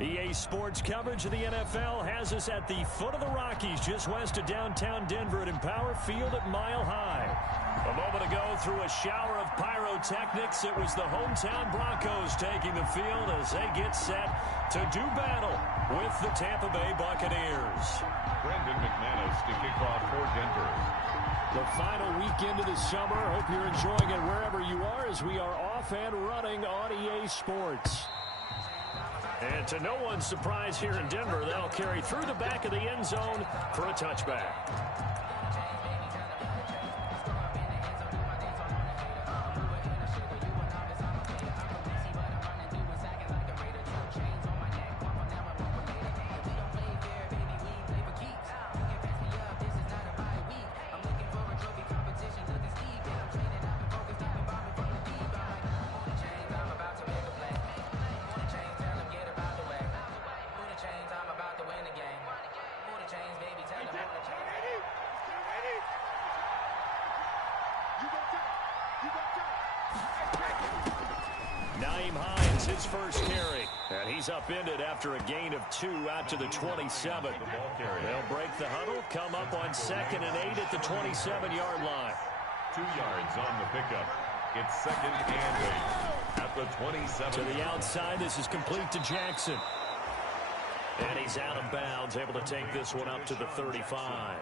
EA Sports coverage of the NFL has us at the foot of the Rockies, just west of downtown Denver at Empower Field at Mile High. A moment ago, through a shower of pyrotechnics, it was the hometown Broncos taking the field as they get set to do battle with the Tampa Bay Buccaneers. Brandon McManus to kick off for Denver. The final weekend of the summer. Hope you're enjoying it wherever you are as we are off and running on EA Sports. And to no one's surprise here in Denver, they'll carry through the back of the end zone for a touchback. His first carry, and he's upended after a gain of 2 out to the 27. They'll break the huddle, come up on 2nd and 8 at the 27-yard line. 2 yards on the pickup. It's 2nd and 8 at the 27. To the outside, this is complete to Jackson. And he's out of bounds, able to take this one up to the 35.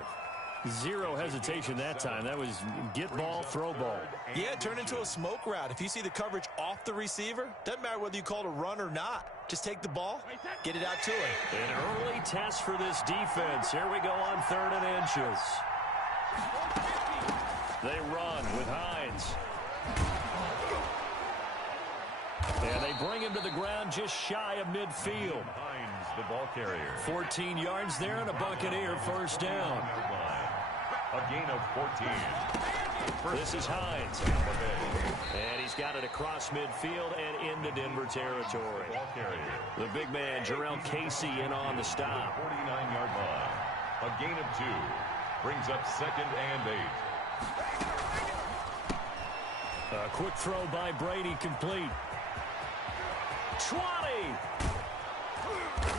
Zero hesitation that time. That was get ball, throw ball. Yeah, it turned into a smoke route. If you see the coverage off the receiver, doesn't matter whether you call it a run or not. Just take the ball, get it out to him. An early test for this defense. Here we go on 3rd and inches. They run with Hines. And they bring him to the ground just shy of midfield. Hines, the ball carrier. 14 yards there and a Buccaneer first down. A gain of 14. This is Hines. And he's got it across midfield and into Denver territory. The big man, Jarrell Casey, in on the stop. 49-yard line. A gain of 2. Brings up 2nd and 8. A quick throw by Brady, complete. 20!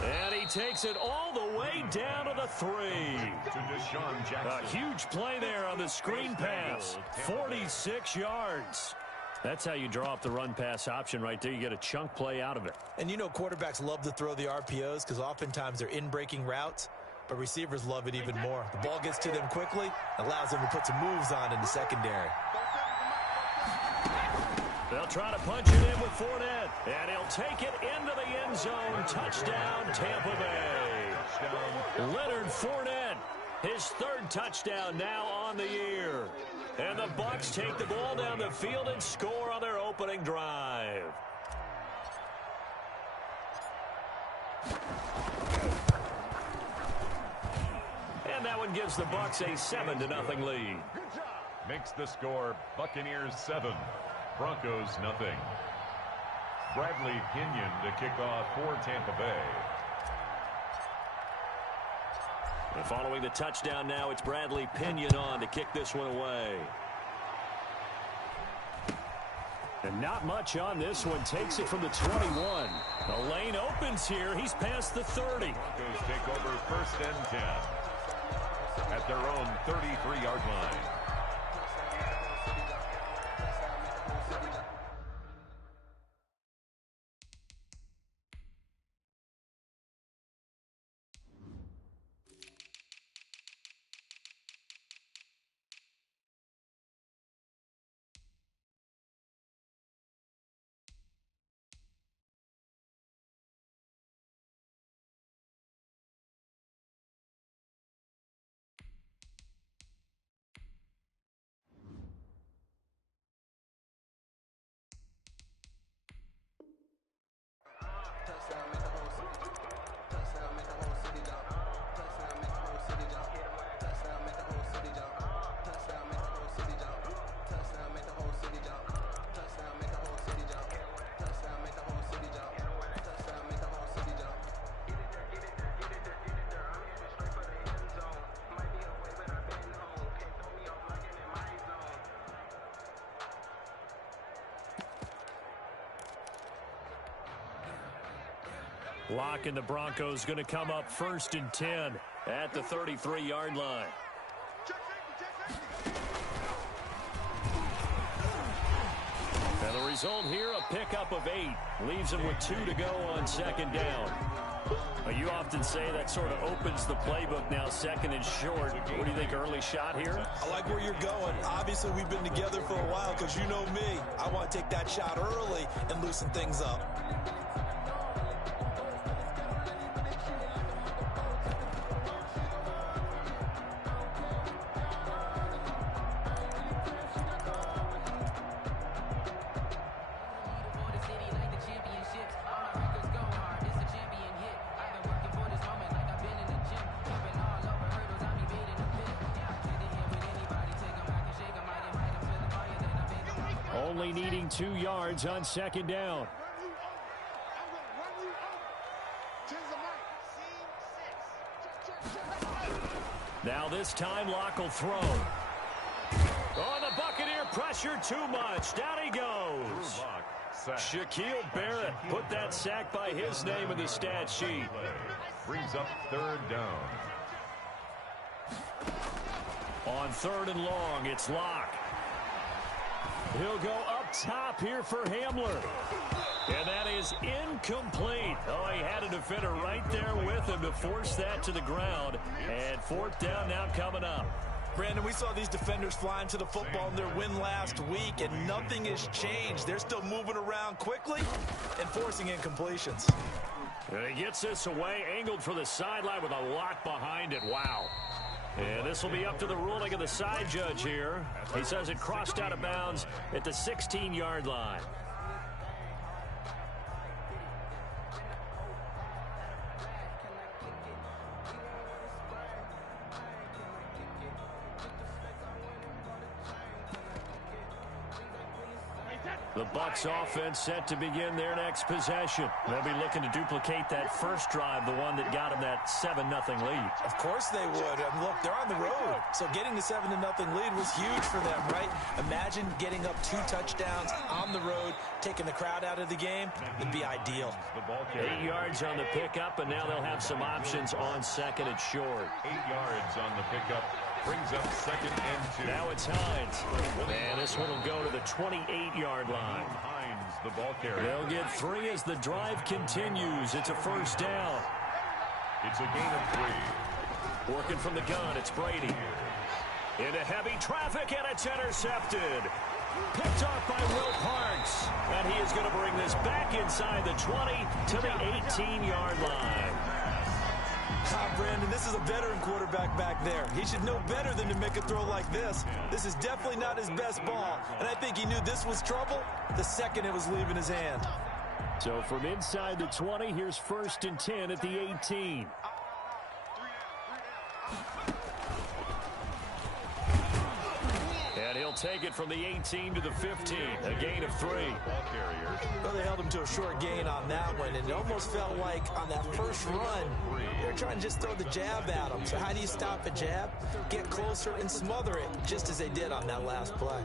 And he takes it all the way down to the 3. To Deshaun Jackson. A huge play there on the screen pass. 46 yards. That's how you draw up the run-pass option right there. You get a chunk play out of it. And you know quarterbacks love to throw the RPOs because oftentimes they're in-breaking routes, but receivers love it even more. The ball gets to them quickly, allows them to put some moves on in the secondary. They'll try to punch it in with Fournette, and he'll take it into the end zone. Touchdown, Tampa Bay. Leonard Fournette, his 3rd touchdown now on the year. And the Bucs take the ball down the field and score on their opening drive. And that one gives the Bucs a 7-0 lead. Makes the score Buccaneers 7. Broncos nothing. Bradley Pinion to kick off for Tampa Bay. And following the touchdown now, it's Bradley Pinion on to kick this one away. And not much on this one. Takes it from the 21. The lane opens here. He's past the 30. Broncos take over 1st and 10 at their own 33-yard line. Locke and the Broncos going to come up 1st and 10 at the 33-yard line. And the result here, a pickup of 8. Leaves them with 2 to go on 2nd down. You often say that sort of opens the playbook now, 2nd and short. What do you think, early shot here? I like where you're going. Obviously, we've been together for a while because you know me. I want to take that shot early and loosen things up. Only needing 2 yards on 2nd down. Now this time Locke will throw. Oh, the Buccaneer pressure too much. Down he goes. Shaquille Barrett put that sack by his name in the stat sheet. Brings up 3rd down. On 3rd and long, it's Locke. He'll go up top here for Hamler. And that is incomplete. Oh, he had a defender right there with him to force that to the ground. And 4th down now coming up. Brandon, we saw these defenders flying to the football in their win last week, and nothing has changed. They're still moving around quickly and forcing incompletions. And he gets this away, angled for the sideline with a lot behind it. Wow. And this will be up to the ruling of the side judge here. He says it crossed out of bounds at the 16-yard line. The Bucs offense set to begin their next possession. They'll be looking to duplicate that first drive, the one that got them that 7-0 lead. Of course they would. And look, they're on the road. So getting the 7-0 lead was huge for them, right? Imagine getting up 2 touchdowns on the road, taking the crowd out of the game. It'd be ideal. 8 yards on the pickup, and now they'll have some options on 2nd and short. 8 yards on the pickup. Brings up 2nd and 2. Now it's Hines. And this one will go to the 28-yard line. Hines, the ball carrier. They'll get 3 as the drive continues. It's a 1st down. It's a gain of 3. Working from the gun, it's Brady. Into heavy traffic, and it's intercepted. Picked off by Will Parks. And he is going to bring this back inside the 20 to the 18-yard line. Brandon, this is a veteran quarterback back there. He should know better than to make a throw like this. This is definitely not his best ball, and I think he knew this was trouble the second it was leaving his hand. So from inside the 20, here's 1st and 10 at the 18. And he'll take it from the 18 to the 15, a gain of 3. Well, they held him to a short gain on that one, and it almost felt like on that first run, they were trying to just throw the jab at him. So how do you stop a jab? Get closer and smother it, just as they did on that last play.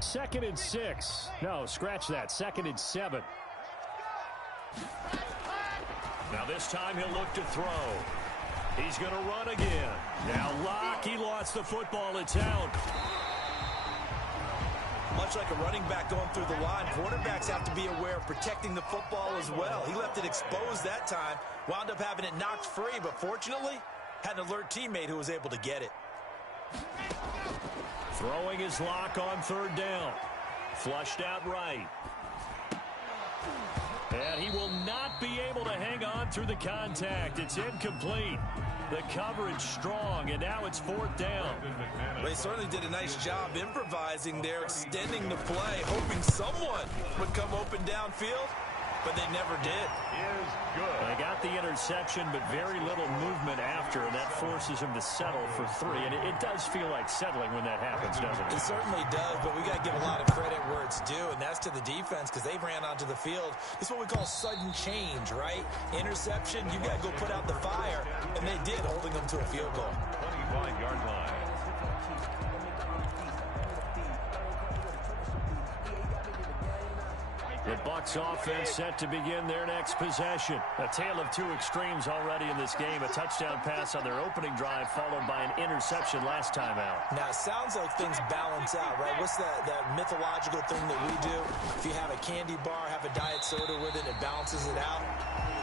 2nd and 6. No, scratch that. 2nd and 7. Now this time he'll look to throw. He's going to run again. Now Locke, he lost the football. It's out. Much like a running back going through the line, quarterbacks have to be aware of protecting the football as well. He left it exposed that time, wound up having it knocked free, but fortunately, had an alert teammate who was able to get it. Throwing his Locke on 3rd down. Flushed out right. And he will not be able to hang on through the contact. It's incomplete. The coverage strong, and now it's 4th down. They certainly did a nice job improvising there, extending the play, hoping someone would come open downfield, but they never did. They got the interception, but very little movement after, and that forces him to settle for 3. And it does feel like settling when that happens, doesn't it? It certainly does, but we got to give a lot of credit where it's due, and that's to the defense because they ran onto the field. It's what we call sudden change, right? Interception, you got to go put out the fire, and they did, holding them to a field goal. 25-yard line. The Bucs offense set to begin their next possession. A tale of two extremes already in this game. A touchdown pass on their opening drive followed by an interception last time out. Now, it sounds like things balance out, right? What's that mythological thing that we do? If you have a candy bar, have a diet soda with it, it balances it out.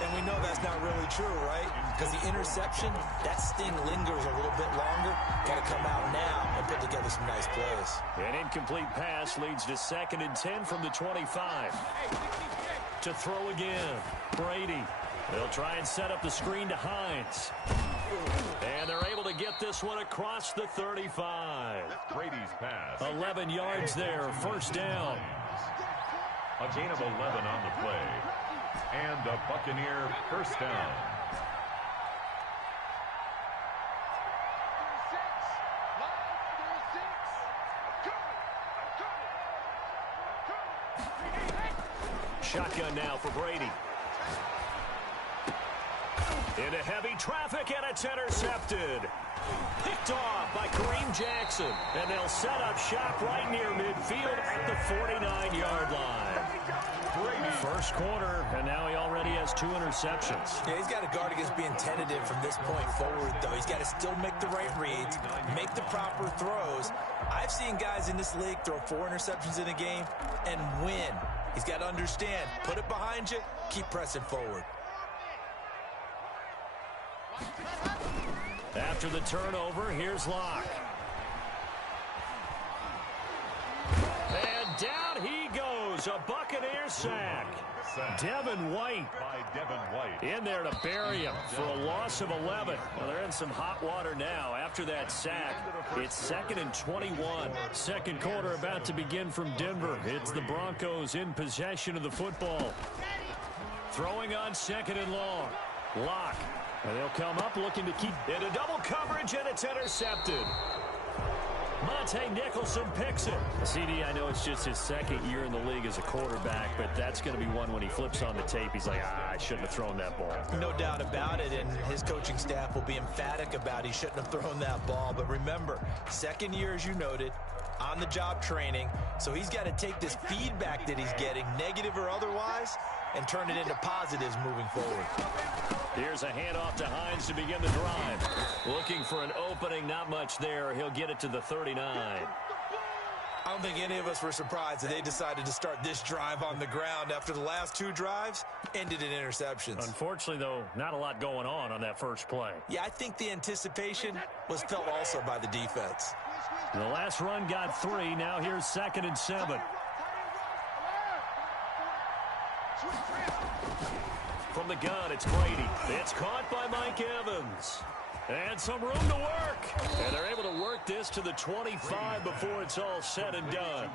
And we know that's not really true, right? Because the interception, that sting lingers a little bit longer. Got to come out now and put together some nice plays. An incomplete pass leads to 2nd and 10 from the 25. To throw again, Brady. They'll try and set up the screen to Hines. And they're able to get this one across the 35. Brady's pass. 11 yards there, first down. A gain of 11 on the play. And a Buccaneer first down. Shotgun now for Brady. Into heavy traffic, and it's intercepted. Picked off by Kareem Jackson. And they'll set up shop right near midfield at the 49-yard line. First quarter, and now he already has 2 interceptions. Yeah, he's got to guard against being tentative from this point forward, though. He's got to still make the right reads, make the proper throws. I've seen guys in this league throw 4 interceptions in a game and win. He's got to understand, put it behind you, keep pressing forward. After the turnover, here's Locke. And down he goes, a Buccaneer sack. Devin White in there to bury him for a loss of 11. Well, they're in some hot water now. After that sack, it's 2nd and 21. Second quarter about to begin from Denver. It's the Broncos in possession of the football. Throwing on 2nd and long. Locke. And they'll come up looking to keep it a double coverage, and it's intercepted. Monte Nicholson picks it. CD, I know it's just his 2nd year in the league as a quarterback, but that's going to be one when he flips on the tape. He's like, I shouldn't have thrown that ball. No doubt about it, and his coaching staff will be emphatic about he shouldn't have thrown that ball. But remember, 2nd year, as you noted, on-the-job training, so he's got to take this feedback that he's getting, negative or otherwise, and turn it into positives moving forward. Here's a handoff to Hines to begin the drive. Looking for an opening, not much there. He'll get it to the 39. I don't think any of us were surprised that they decided to start this drive on the ground after the last 2 drives ended in interceptions. Unfortunately, though, not a lot going on that first play. Yeah, I think the anticipation was felt also by the defense. The last run got 3. Now here's 2nd and 7. From the gun, it's Brady. It's caught by Mike Evans. And some room to work. And they're able to work this to the 25 before it's all said and done.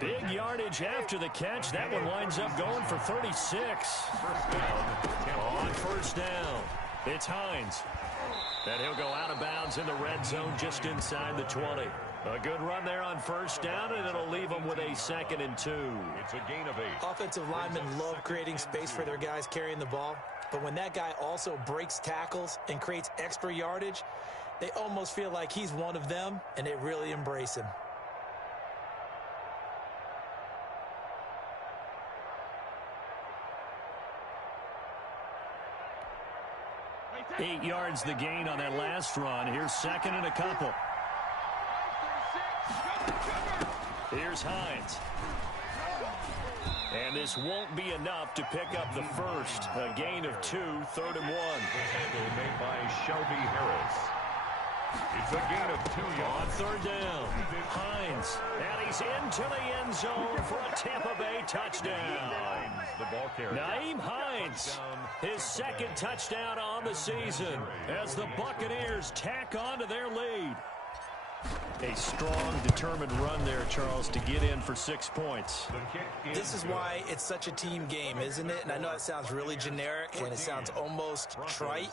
Big yardage after the catch. That one winds up going for 36. On first down, it's Hines. And he'll go out of bounds in the red zone just inside the 20. A good run there on first down, and it'll leave them with a 2nd and 2. It's a gain of 8. Offensive linemen love creating space for their guys carrying the ball. But when that guy also breaks tackles and creates extra yardage, they almost feel like he's one of them, and they really embrace him. Eight yards the gain on that last run. Here's 2nd and a couple. Here's Hines. And this won't be enough to pick up the first. A gain of 2, 3rd and 1. Tackle made by Shelby Harris. It's a gain of 2 yards. On 3rd down, Hines. And he's into the end zone for a Tampa Bay touchdown. The ball carrier. Nyheim Hines, his 2nd touchdown on the season as the Buccaneers tack on to their lead. A strong, determined run there, Charles, to get in for 6 points. This is why it's such a team game, isn't it? And I know it sounds really generic and it sounds almost trite,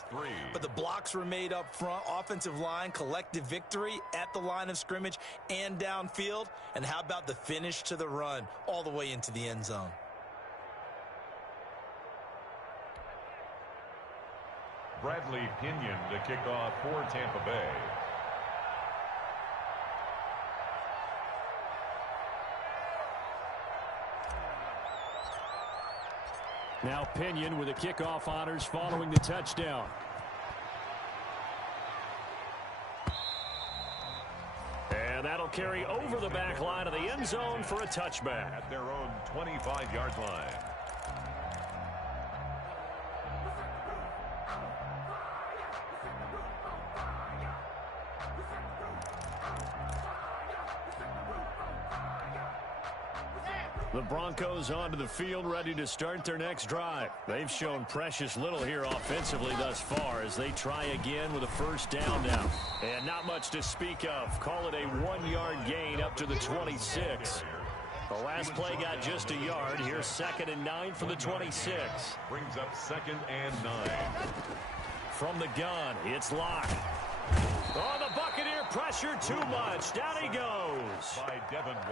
but the blocks were made up front, offensive line, collective victory at the line of scrimmage and downfield. And how about the finish to the run all the way into the end zone? Bradley Pinion to kick off for Tampa Bay. Now Pinion with the kickoff honors following the touchdown. And that'll carry over the back line of the end zone for a touchback. At their own 25-yard line. The Broncos onto the field, ready to start their next drive. They've shown precious little here offensively thus far as they try again with a first down now. And not much to speak of. Call it a 1-yard gain up to the 26. The last play got just a yard. Here's 2nd and 9 for the 26. Brings up 2nd and 9. From the gun, it's Locke. Oh, the Buccaneer pressure too much. Down he goes.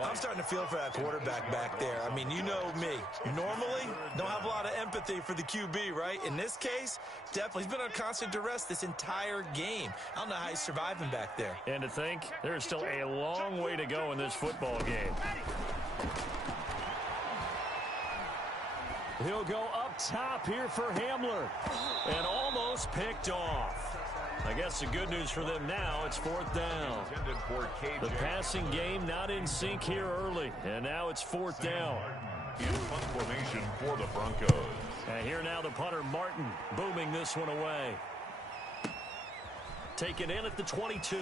I'm starting to feel for that quarterback back there. I mean, you know me. Normally, don't have a lot of empathy for the QB, right? In this case, definitely. He's been on constant duress this entire game. I don't know how he's surviving back there. And to think, there's still a long way to go in this football game. He'll go up top here for Hamler. And almost picked off. I guess the good news for them now, it's 4th down. The passing game not in sync here early, and now it's 4th down. In punt formation for the Broncos. And here now the punter Martin booming this one away. Taken in at the 22.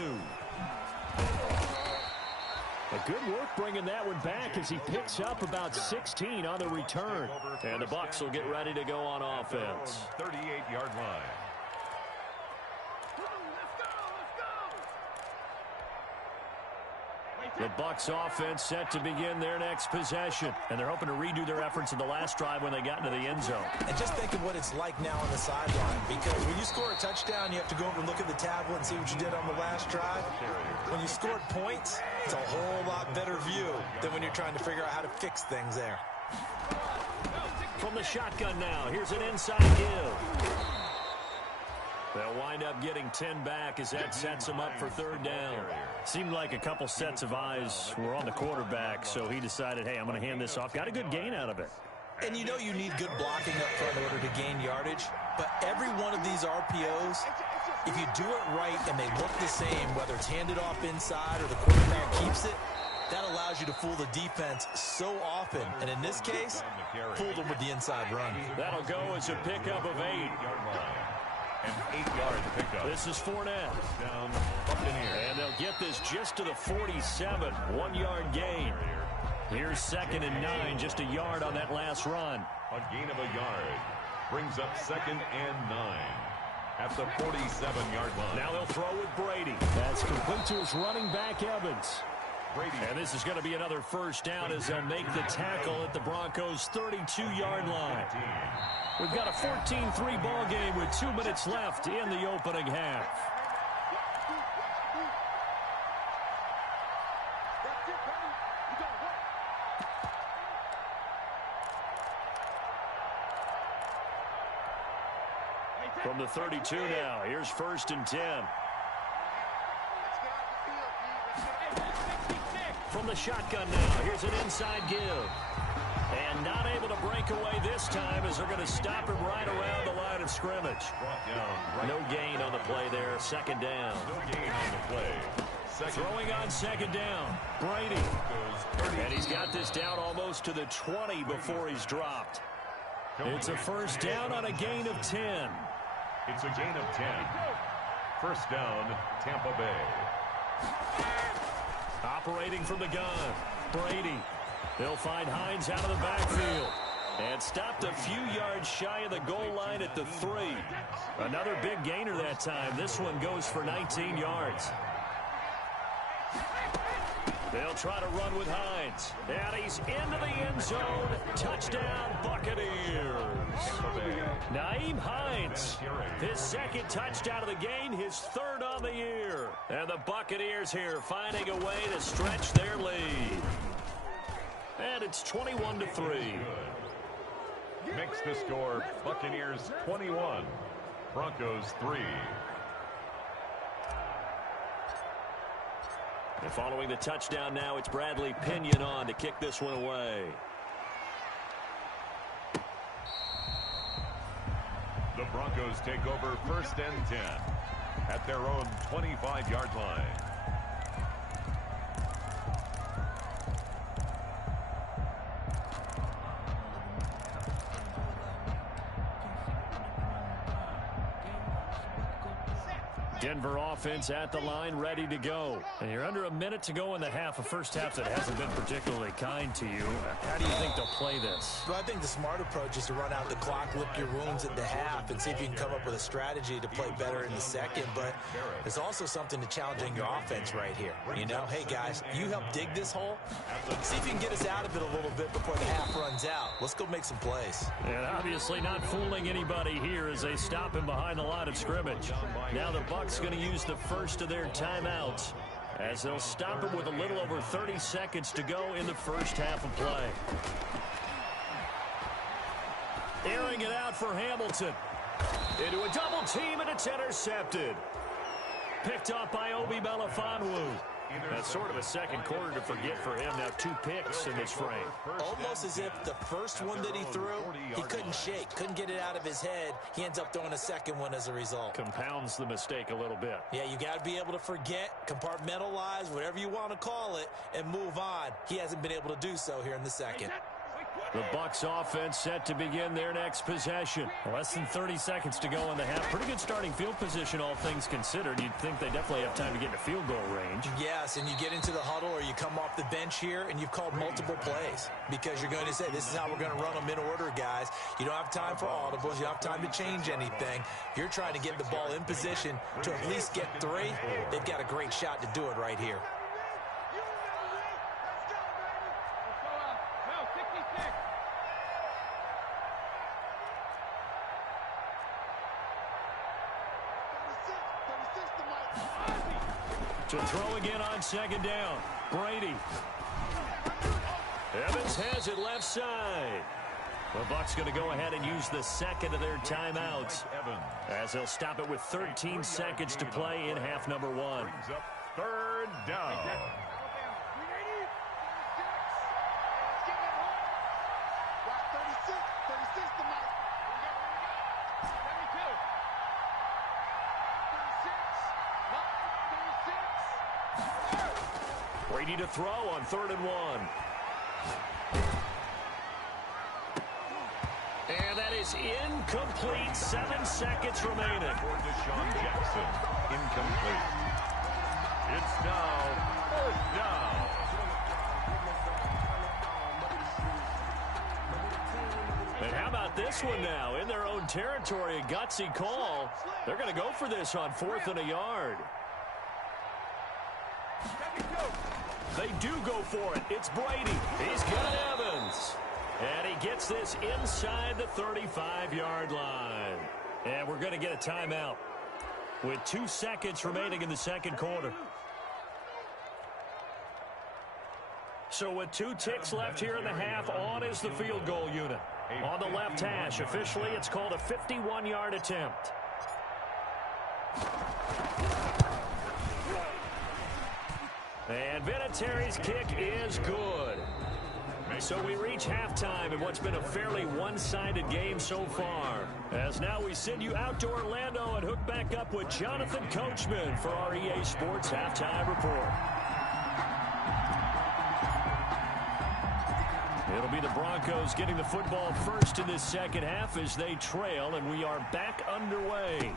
A good work bringing that one back as he picks up about 16 on the return. And the Bucs will get ready to go on offense. 38-yard line. The Bucs offense set to begin their next possession. And they're hoping to redo their efforts in the last drive when they got into the end zone. And just think of what it's like now on the sideline. Because when you score a touchdown, you have to go over and look at the tablet and see what you did on the last drive. When you scored points, it's a whole lot better view than when you're trying to figure out how to fix things there. From the shotgun now, here's an inside give. They'll wind up getting 10 back as that sets them up for 3rd down. Seemed like a couple sets of eyes were on the quarterback, so he decided, hey, I'm going to hand this off. Got a good gain out of it. And you know you need good blocking up front in order to gain yardage. But every one of these RPOs, if you do it right and they look the same, whether it's handed off inside or the quarterback keeps it, that allows you to fool the defense so often. And in this case, fooled them with the inside run. That'll go as a pickup of 8. An 8-yard pickup. This is Fournette. Down Buccaneers. And they'll get this just to the 47. 1-yard gain. Here's 2nd and 9. Just a yard on that last run. A gain of a yard. Brings up 2nd and 9. At the 47-yard line. Now they'll throw with Brady. That's complete to his running back, Evans. Brady. And this is going to be another first down as they'll make the tackle at the Broncos' 32-yard line. We've got a 14-3 ball game with 2 minutes left in the opening half. From the 32 now, here's 1st and 10. From the shotgun now, here's an inside give. And not able to break away this time as they're going to stop him right around the line of scrimmage. No gain on the play there, 2nd down. No gain on the play. Throwing on 2nd down, Brady. And he's got this down almost to the 20 before he's dropped. It's a first down on a gain of 10. It's a gain of 10. First down, Tampa Bay. Operating from the gun, Brady. They'll find Hines out of the backfield. And stopped a few yards shy of the goal line at the 3. Another big gainer that time. This one goes for 19 yards. They'll try to run with Hines. And he's into the end zone. Touchdown, Buccaneers. Nyheim Hines, his 2nd touchdown of the game, his 3rd on the year. And the Buccaneers here finding a way to stretch their lead. And it's 21-3. Makes the score Buccaneers 21, Broncos 3. And following the touchdown now, it's Bradley Pinion on to kick this one away. Broncos take over 1st and 10 at their own 25-yard line. Denver offense at the line, ready to go. And you're under a minute to go in the half, a first half that hasn't been particularly kind to you. How do you think they'll play this? Well, I think the smart approach is to run out the clock, lick your wounds at the half, and see if you can come up with a strategy to play better in the second. But there's also something to challenging your offense right here. You know, hey, guys, you help dig this hole. See if you can get us out of it a little bit before the half runs out. Let's go make some plays. And obviously not fooling anybody here as they stop him behind the line of scrimmage. Now the Bucs going to use the first of their timeouts as they'll stop it with a little over 30 seconds to go in the first half of play. Airing it out for Hamilton. Into a double team, and it's intercepted. Picked up by Obi Melifonwu. That's sort of a second quarter to forget for him. Now 2 picks in this frame. Almost as if the first one that he threw, he couldn't shake, couldn't get it out of his head. He ends up throwing a second one as a result. Compounds the mistake a little bit. Yeah, you got to be able to forget, compartmentalize, whatever you want to call it, and move on. He hasn't been able to do so here in the second. The Bucs offense set to begin their next possession. Less than 30 seconds to go in the half. Pretty good starting field position, all things considered. You'd think they definitely have time to get into field goal range. Yes, and you get into the huddle or you come off the bench here and you've called multiple plays because you're going to say, this is how we're going to run them in order, guys. You don't have time for audibles. You don't have time to change anything. You're trying to get the ball in position to at least get 3. They've got a great shot to do it right here. To throw again on second down. Brady. Evans has it left side. The Bucs going to go ahead and use the second of their timeouts as they'll stop it with 13 seconds to play in half number 1. Brings up 3rd down. Brady to throw on 3rd and 1. And that is incomplete. 7 seconds remaining. For Deshaun Jackson, incomplete. It's now 4th down. And how about this one now? In their own territory, a gutsy call. They're going to go for this on 4th and a yard. They do go for it. It's Brady. He's got Evans. And he gets this inside the 35-yard line. And we're going to get a timeout with 2 seconds remaining in the second quarter. So with 2 ticks left here in the half, on is the field goal unit. On the left hash, officially it's called a 51-yard attempt. And Vinatieri's kick is good. So we reach halftime in what's been a fairly one-sided game so far. As now we send you out to Orlando and hook back up with Jonathan Coachman for our EA Sports Halftime Report. It'll be the Broncos getting the football first in this second half as they trail, and we are back underway.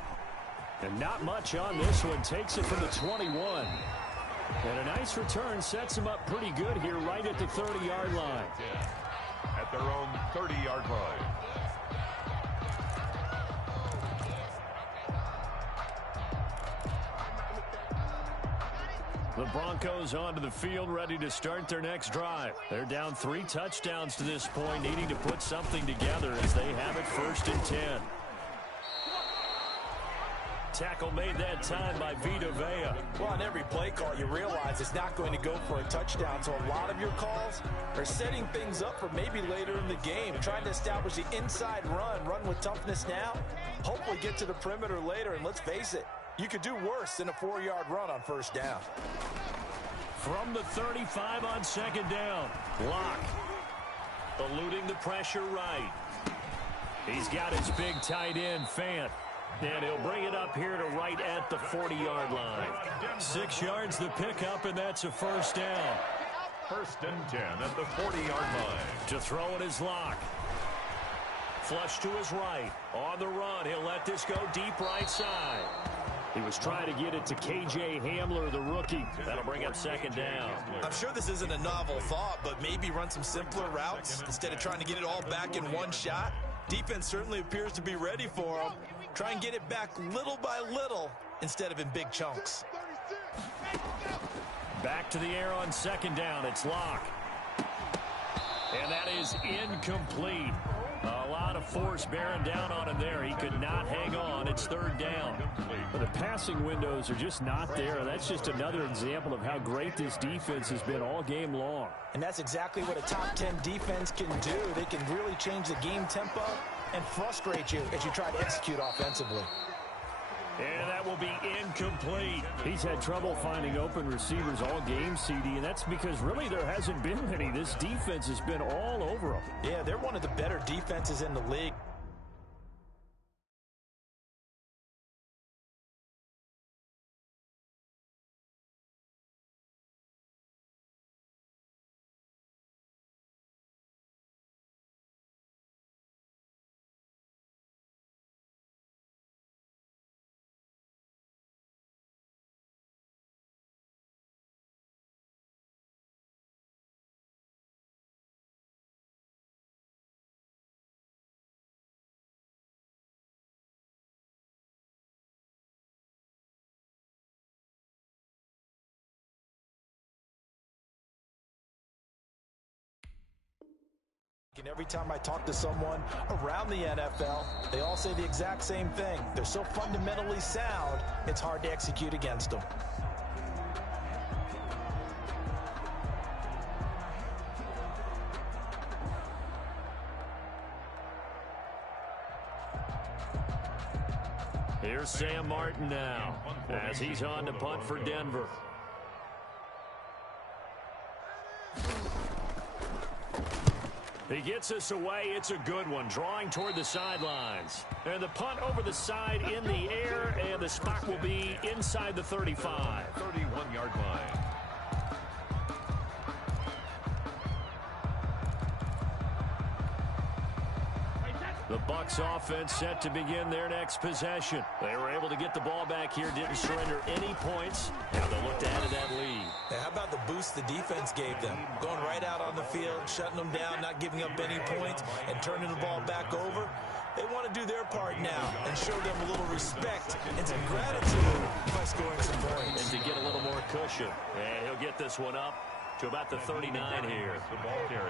And not much on this one. Takes it from the 21. And a nice return sets them up pretty good here right at the 30-yard line. At their own 30-yard line. The Broncos onto the field, ready to start their next drive. They're down 3 touchdowns to this point, needing to put something together as they have it 1st and 10. Tackle made that time by Vita Vea. Well, on every play call, you realize it's not going to go for a touchdown. So a lot of your calls are setting things up for maybe later in the game, trying to establish the inside run with toughness now, hopefully get to the perimeter later. And let's face it, you could do worse than a 4-yard run on 1st down. From the 35 on 2nd down, Locke eluding the pressure right. He's got his big tight end, Fant. And he'll bring it up here to right at the 40-yard line. 6 yards the pickup, and that's a first down. 1st and 10 at the 40-yard line. To throw it is Locke. Flush to his right. On the run, he'll let this go deep right side. He was trying to get it to K.J. Hamler, the rookie. That'll bring up 2nd down. I'm sure this isn't a novel thought, but maybe run some simpler routes instead of trying to get it all back in one shot. Defense certainly appears to be ready for him. Try and get it back little by little instead of in big chunks. Back to the air on 2nd down. It's Locke. And that is incomplete. A lot of force bearing down on him there. He could not hang on. It's 3rd down. But the passing windows are just not there. That's just another example of how great this defense has been all game long. And that's exactly what a top 10 defense can do. They can really change the game tempo and frustrate you as you try to execute offensively. And that will be incomplete. He's had trouble finding open receivers all game, CD, and that's because really there hasn't been many. This defense has been all over them. Yeah, they're one of the better defenses in the league. And every time I talk to someone around the NFL, they all say the exact same thing. They're so fundamentally sound, it's hard to execute against them. Here's Sam Martin now as he's on to punt for Denver. He gets us away. It's a good one. Drawing toward the sidelines. And the punt over the side in the air, and the spot will be inside the 35. 31-yard line. The Bucs offense set to begin their next possession. They were able to get the ball back here, didn't surrender any points. Now they'll look to add to that lead. Now, how about the boost the defense gave them? Going right out on the field, shutting them down, not giving up any points, and turning the ball back over. They want to do their part now and show them a little respect and some gratitude by scoring some points. And to get a little more cushion. And he'll get this one up to about the 39 here.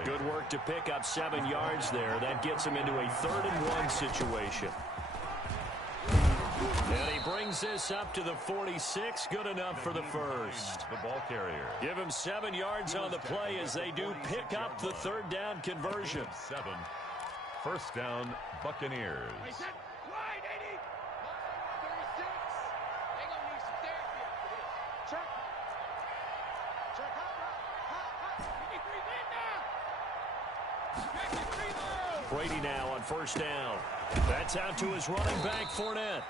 Good work to pick up 7 yards there. That gets him into a 3rd and 1 situation. And he brings this up to the 46. Good enough for the first. The ball carrier. Give him 7 yards on the play as they do pick up the 3rd down conversion. 7. 1st down, Buccaneers. Brady now on 1st down. That's out to his running back, Fournette.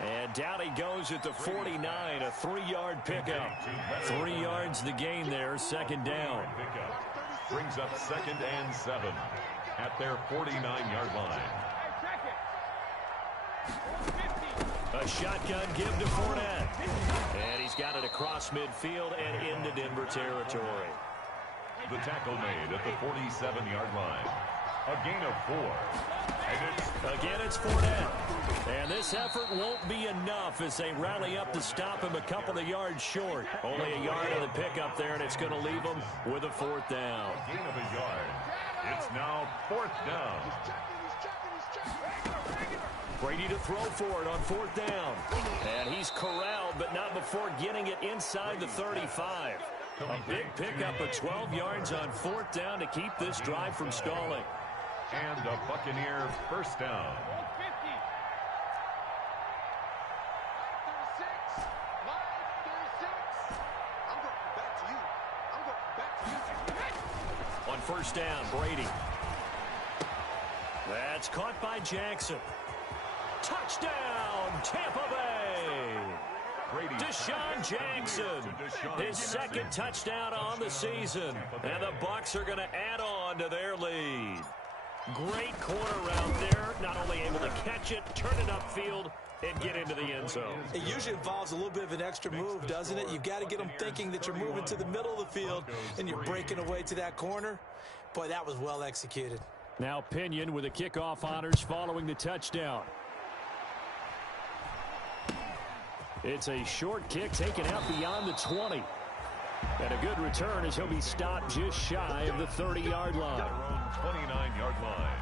And down he goes at the 49, a 3-yard pickup. 3 yards the gain there, 2nd down. Brings up 2nd and 7 at their 49-yard line. A shotgun give to Fournette. And he's got it across midfield and into Denver territory. The tackle made at the 47-yard line. A gain of 4. And again, it's Fournette. And this effort won't be enough as they rally up to stop him a couple of yards short. Only a yard on the pickup there, and it's going to leave him with a 4th down. A gain of a yard. It's now 4th down. Brady to throw for it on 4th down. And he's corralled, but not before getting it inside the 35. A big pickup of 12 yards on 4th down to keep this drive from stalling. And a Buccaneer 1st down. On 1st down, Brady. That's caught by Jackson. Touchdown, Tampa Bay. Deshaun Jackson, his second touchdown on the season. And the Bucs are going to add on to their lead. Great corner route there. Not only able to catch it, turn it upfield, and get into the end zone. It usually involves a little bit of an extra move, doesn't it? You've got to get them thinking that you're moving to the middle of the field and you're breaking away to that corner. Boy, that was well executed. Now Pinion with the kickoff honors following the touchdown. It's a short kick taken out beyond the 20. And a good return as he'll be stopped just shy of the 30-yard line. 29-yard line.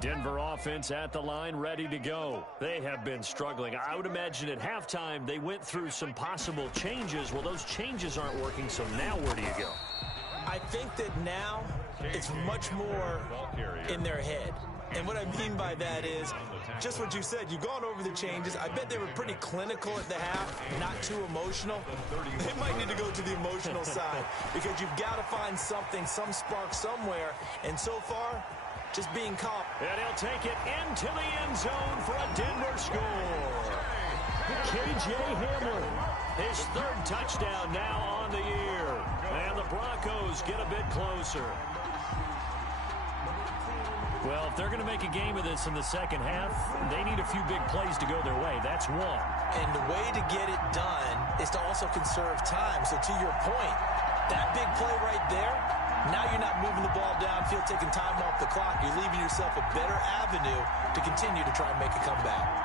Denver offense at the line, ready to go. They have been struggling. I would imagine at halftime they went through some possible changes. Well, those changes aren't working, so now where do you go? I think that now it's much more in their head. And what I mean by that is just what you said. You've gone over the changes. I bet they were pretty clinical at the half, not too emotional. They might need to go to the emotional side because you've got to find something, some spark somewhere. And so far, just being calm. And he'll take it into the end zone for a Denver score. K.J. Hamler, his third touchdown now on the year. And the Broncos get a bit closer. Well, if they're going to make a game of this in the second half, they need a few big plays to go their way. That's one. And the way to get it done is to also conserve time. So to your point, that big play right there, now you're not moving the ball downfield, taking time off the clock. You're leaving yourself a better avenue to continue to try and make a comeback.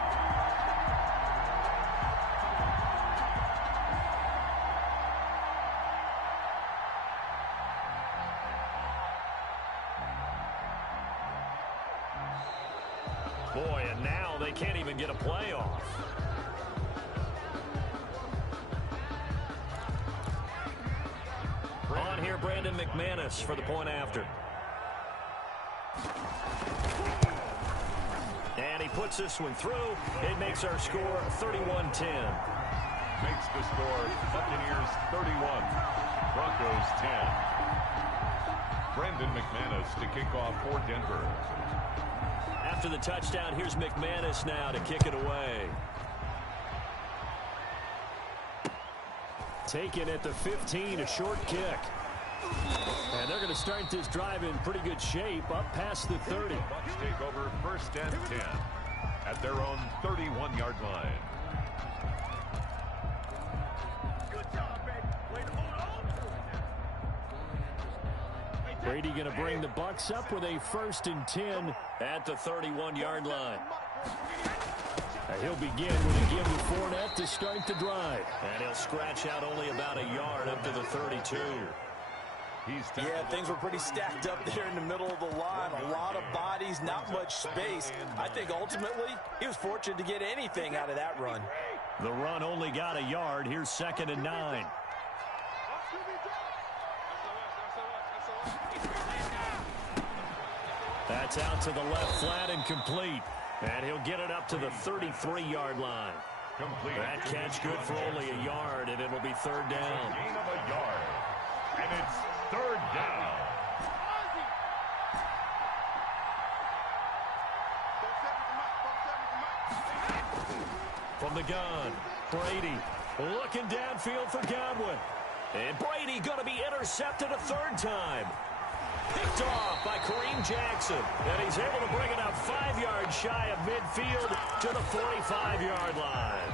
Boy, and now they can't even get a play off. On here, Brandon McManus for the point after. And he puts this one through. It makes our score 31-10. Makes the score Buccaneers 31, Broncos 10. Brandon McManus to kick off for Denver. After the touchdown, here's McManus now to kick it away. Taken at the 15, a short kick. And they're going to start this drive in pretty good shape, up past the 30. Bucs take over first and 10 at their own 31-yard line. Brady going to bring the Bucs up with a 1st and 10 at the 31-yard line. He'll begin with a give to Fournette to start the drive. And he'll scratch out only about a yard up to the 32. Yeah, things were pretty stacked up there in the middle of the line. A lot of bodies, not much space. I think ultimately he was fortunate to get anything out of that run. The run only got a yard. Here's 2nd and 9. That's out to the left flat and complete. And he'll get it up to the 33-yard line. Complete. That catch good for only a yard, and it'll be 3rd down. Gain of a yard. And it's 3rd down. From the gun, Brady looking downfield for Godwin. And Brady going to be intercepted a 3rd time. Picked off by Kareem Jackson. And he's able to bring it up 5 yards shy of midfield to the 45-yard line.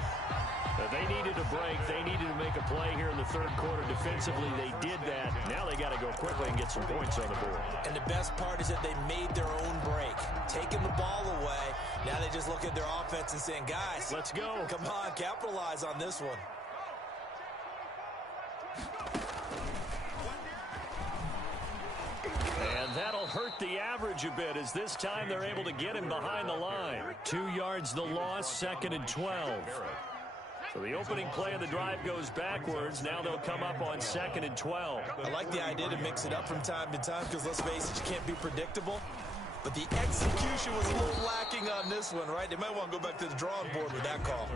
They needed a break. They needed to make a play here in the 3rd quarter. Defensively, they did that. Now they got to go quickly and get some points on the board. And the best part is that they made their own break. Taking the ball away. Now they just look at their offense and saying, guys, let's go. Come on, capitalize on this one. And that'll hurt the average a bit as this time they're able to get him behind the line. 2 yards the loss, 2nd and 12. So the opening play of the drive goes backwards. Now they'll come up on 2nd and 12. I like the idea to mix it up from time to time because, let's face it, you can't be predictable. But the execution was a little lacking on this one, right? They might want to go back to the drawing board with that call.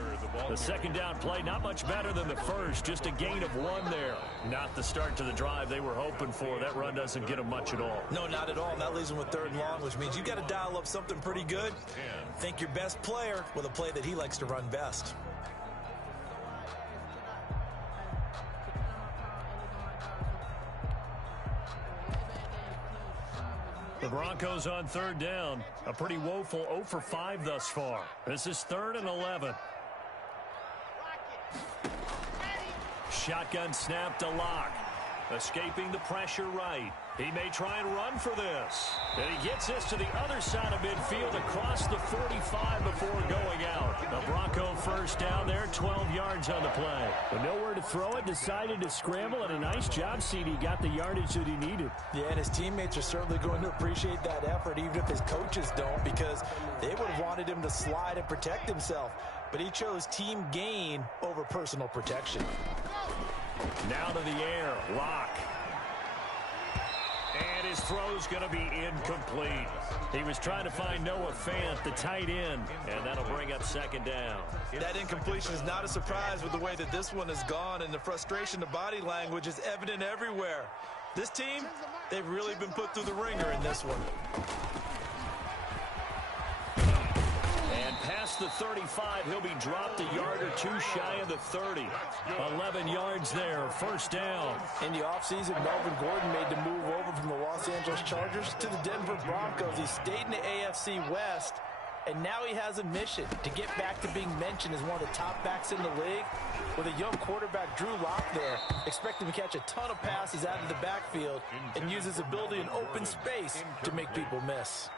The second down play, not much better than the first. Just a gain of 1 there. Not the start to the drive they were hoping for. That run doesn't get them much at all. No, not at all. And that leaves them with 3rd and long, which means you've got to dial up something pretty good. Think your best player with a play that he likes to run best. The Broncos on 3rd down. A pretty woeful 0 for 5 thus far. This is 3rd and 11. Shotgun snap to Locke. Escaping the pressure right. He may try and run for this. And he gets this to the other side of midfield across the 45 before going out. The Bronco first down there, 12 yards on the play. But nowhere to throw it, decided to scramble, and a nice job, CD. Got the yardage that he needed. Yeah, and his teammates are certainly going to appreciate that effort, even if his coaches don't, because they would have wanted him to slide and protect himself. But he chose team gain over personal protection. Now to the air, Locke. And his throw's going to be incomplete. He was trying to find Noah Fant, the tight end, and that'll bring up 2nd down. That incompletion is not a surprise with the way that this one has gone, and the frustration, the body language is evident everywhere. This team, they've really been put through the ringer in this one. And past the 35, he'll be dropped a yard or 2 shy of the 30. 11 yards there, 1st down. In the offseason, Melvin Gordon made the move over from the Los Angeles Chargers to the Denver Broncos. He stayed in the AFC West, and now he has a mission to get back to being mentioned as one of the top backs in the league. With a young quarterback, Drew Lock, there, expect him to catch a ton of passes out of the backfield and use his ability in open space to make people miss.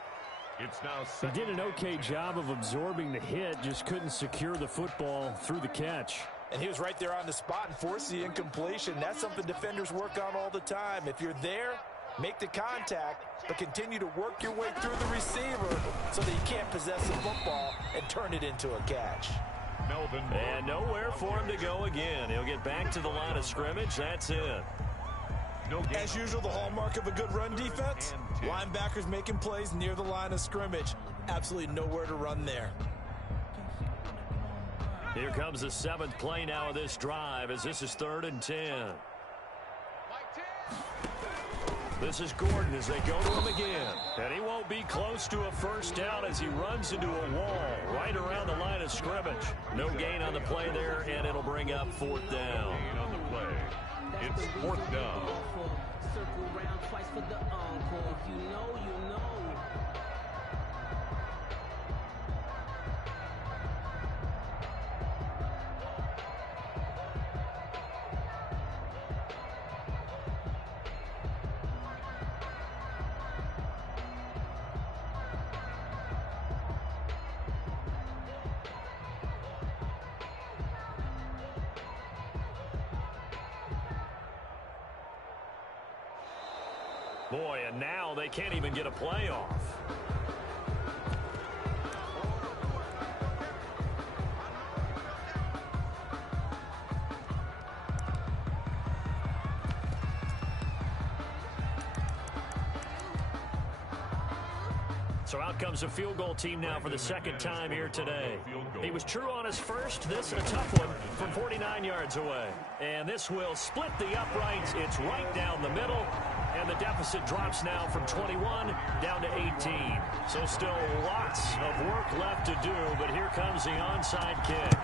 He did an okay job of absorbing the hit, just couldn't secure the football through the catch. And he was right there on the spot and forced the incompletion. That's something defenders work on all the time. If you're there, make the contact, but continue to work your way through the receiver so that you can't possess the football and turn it into a catch. And nowhere for him to go again. He'll get back to the line of scrimmage. That's it. As usual, the hallmark of a good run defense, linebackers making plays near the line of scrimmage. Absolutely nowhere to run there. Here comes the 7th play now of this drive as this is 3rd and 10. This is Gordon as they go to him again. And he won't be close to a 1st down as he runs into a wall right around the line of scrimmage. No gain on the play there, and it'll bring up 4th down. On the play. It's 4th down. Circle round twice for the encore. If you know, you know. Boy, and now they can't even get a playoff. So out comes a field goal team now for the 2nd time here today. He was true on his first. This a tough one from 49 yards away. And this will split the uprights. It's right down the middle. And the deficit drops now from 21 down to 18. So still lots of work left to do, but here comes the onside kick.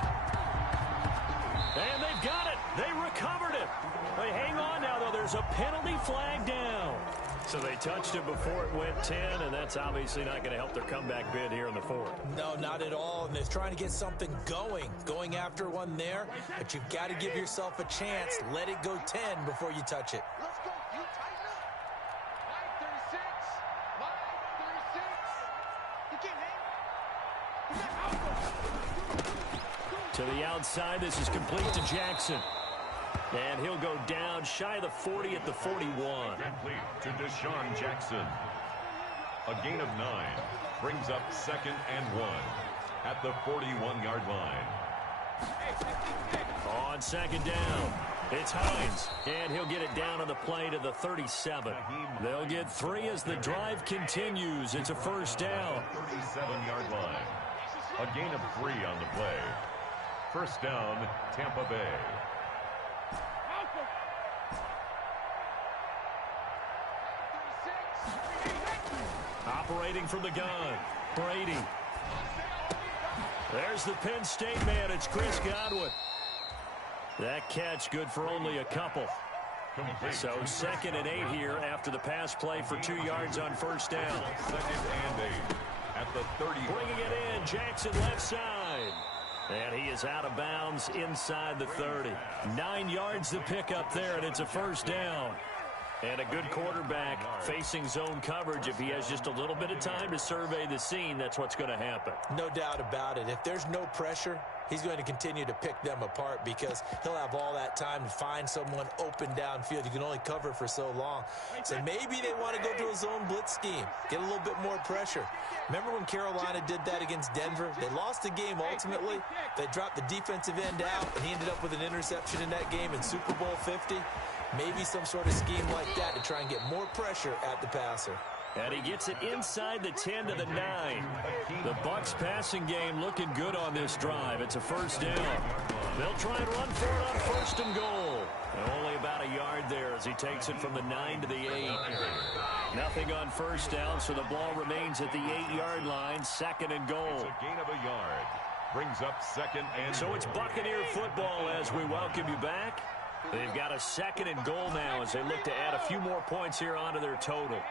And they've got it. They recovered it. They hang on now, though. There's a penalty flag down. So they touched it before it went 10, and that's obviously not going to help their comeback bid here in the 4th. No, not at all. And they're trying to get something going after one there. But you've got to give yourself a chance. Let it go 10 before you touch it. To the outside, this is complete to Jackson. And he'll go down shy of the 40 at the 41. Complete to Deshaun Jackson. A gain of 9 brings up 2nd and 1 at the 41-yard line. On second down, it's Hines, and he'll get it down on the play to the 37. They'll get 3 as the drive continues. It's a first down. 37-yard line. A gain of 3 on the play. First down, Tampa Bay. Operating from the gun, Brady. There's the Penn State man. It's Chris Godwin. That catch good for only a couple. So 2nd and 8 here after the pass play for 2 yards on first down. 2nd and 8 at the 30. Bringing it in, Jackson left side. And he is out of bounds inside the 30. 9 yards to pick up there, and it's a first down. And a good quarterback facing zone coverage. If he has just a little bit of time to survey the scene, that's what's going to happen. No doubt about it. If there's no pressure, he's going to continue to pick them apart because he'll have all that time to find someone open downfield. You can only cover for so long. So maybe they want to go to a zone blitz scheme, get a little bit more pressure. Remember when Carolina did that against Denver? They lost the game ultimately. They dropped the defensive end out, and he ended up with an interception in that game in Super Bowl 50. Maybe some sort of scheme like that to try and get more pressure at the passer. And he gets it inside the 10 to the 9. The Bucs passing game looking good on this drive. It's a first down. They'll try and run for it on first and goal. And only about a yard there as he takes it from the 9 to the 8. Nothing on first down, so the ball remains at the 8-yard line, 2nd and goal. It's a gain of a yard. Brings up 2nd and So it's Buccaneer football as we welcome you back. They've got a 2nd and goal now as they look to add a few more points here onto their total.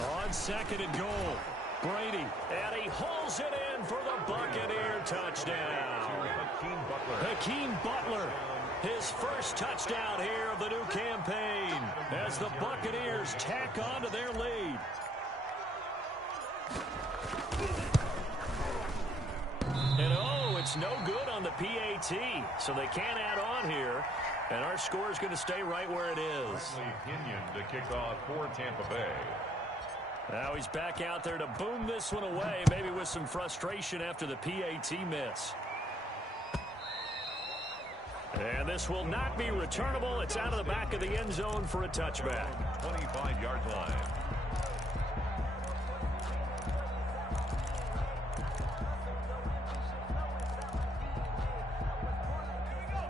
On 2nd and goal, Brady, and he hauls it in for the Buccaneer touchdown. Hakeem Butler. His first touchdown here of the new campaign as the Buccaneers tack on to their lead. And oh, it's no good on the PAT, so they can't add on here. And our score is going to stay right where it is. Kenyon to kick off for Tampa Bay. Now he's back out there to boom this one away, maybe with some frustration after the PAT miss. And this will not be returnable. It's out of the back of the end zone for a touchback. 25-yard line.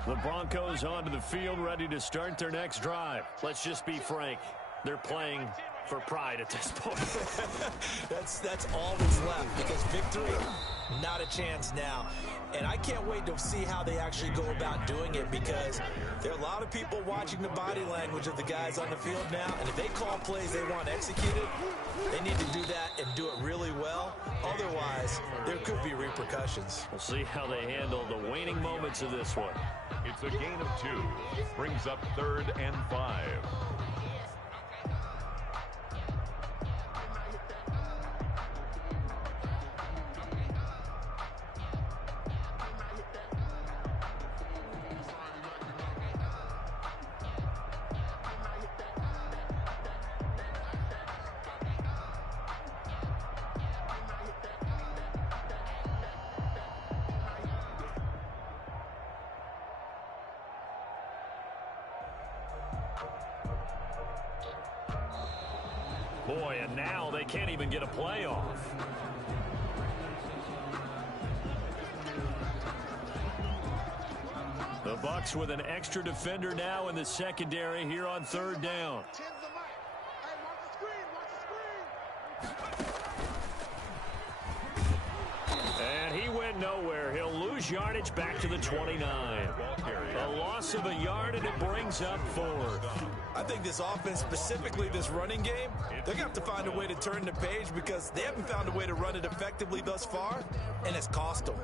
The Broncos onto the field, ready to start their next drive. Let's just be frank. They're playing for pride at this point. That's all that's left because victory, not a chance now. And I can't wait to see how they actually go about doing it because there are a lot of people watching the body language of the guys on the field now. And if they call plays they want executed, they need to do that and do it really well. Otherwise, there could be repercussions. We'll see how they handle the waning moments of this one. It's a gain of 2. Brings up 3rd and 5. Boy, and now they can't even get a playoff. The Bucs with an extra defender now in the secondary here on 3rd down. And he went nowhere. He'll lose yardage back to the 29. A loss of a yard, and it brings up 4th. I think this offense, specifically this running game, they're going to have to find a way to turn the page because they haven't found a way to run it effectively thus far, and it's cost them.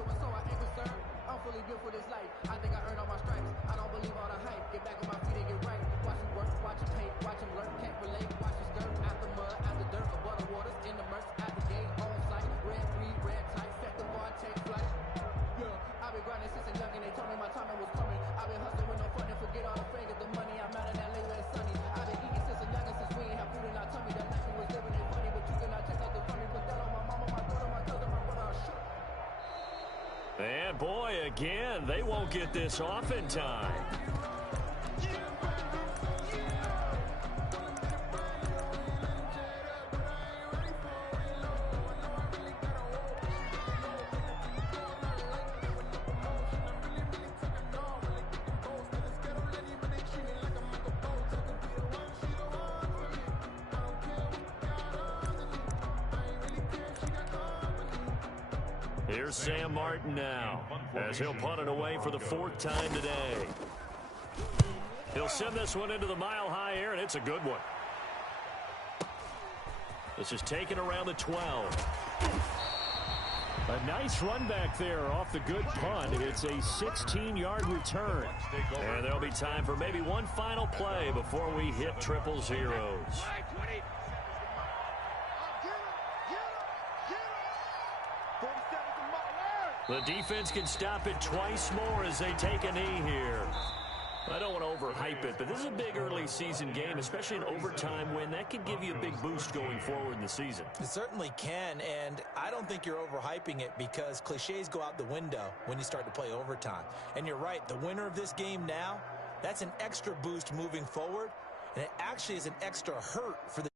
I'm fully built for this life. I think I earned all my stripes. I don't believe all the hype. Get back on my feet and get right. Watch him work, watch him hate, watch him learn, can't relate. Watch him skirt out the mud, out the dirt, above the waters, in the merch, at the gate, on site. Red, green, red, tight, set the bar, take flight. Yeah, I've been grinding since a youngin'. They told me my timing was coming. And boy, again, they won't get this off in time. Here's Sam Martin now, as he'll punt it away for the 4th time today. He'll send this one into the mile-high air, and it's a good one. This is taken around the 12. A nice run back there off the good punt. It's a 16-yard return. And there'll be time for maybe one final play before we hit triple zeros. The defense can stop it twice more as they take a knee here. I don't want to overhype it, but this is a big early season game, especially an overtime win. That could give you a big boost going forward in the season. It certainly can, and I don't think you're overhyping it because cliches go out the window when you start to play overtime. And you're right, the winner of this game now, that's an extra boost moving forward, and it actually is an extra hurt for the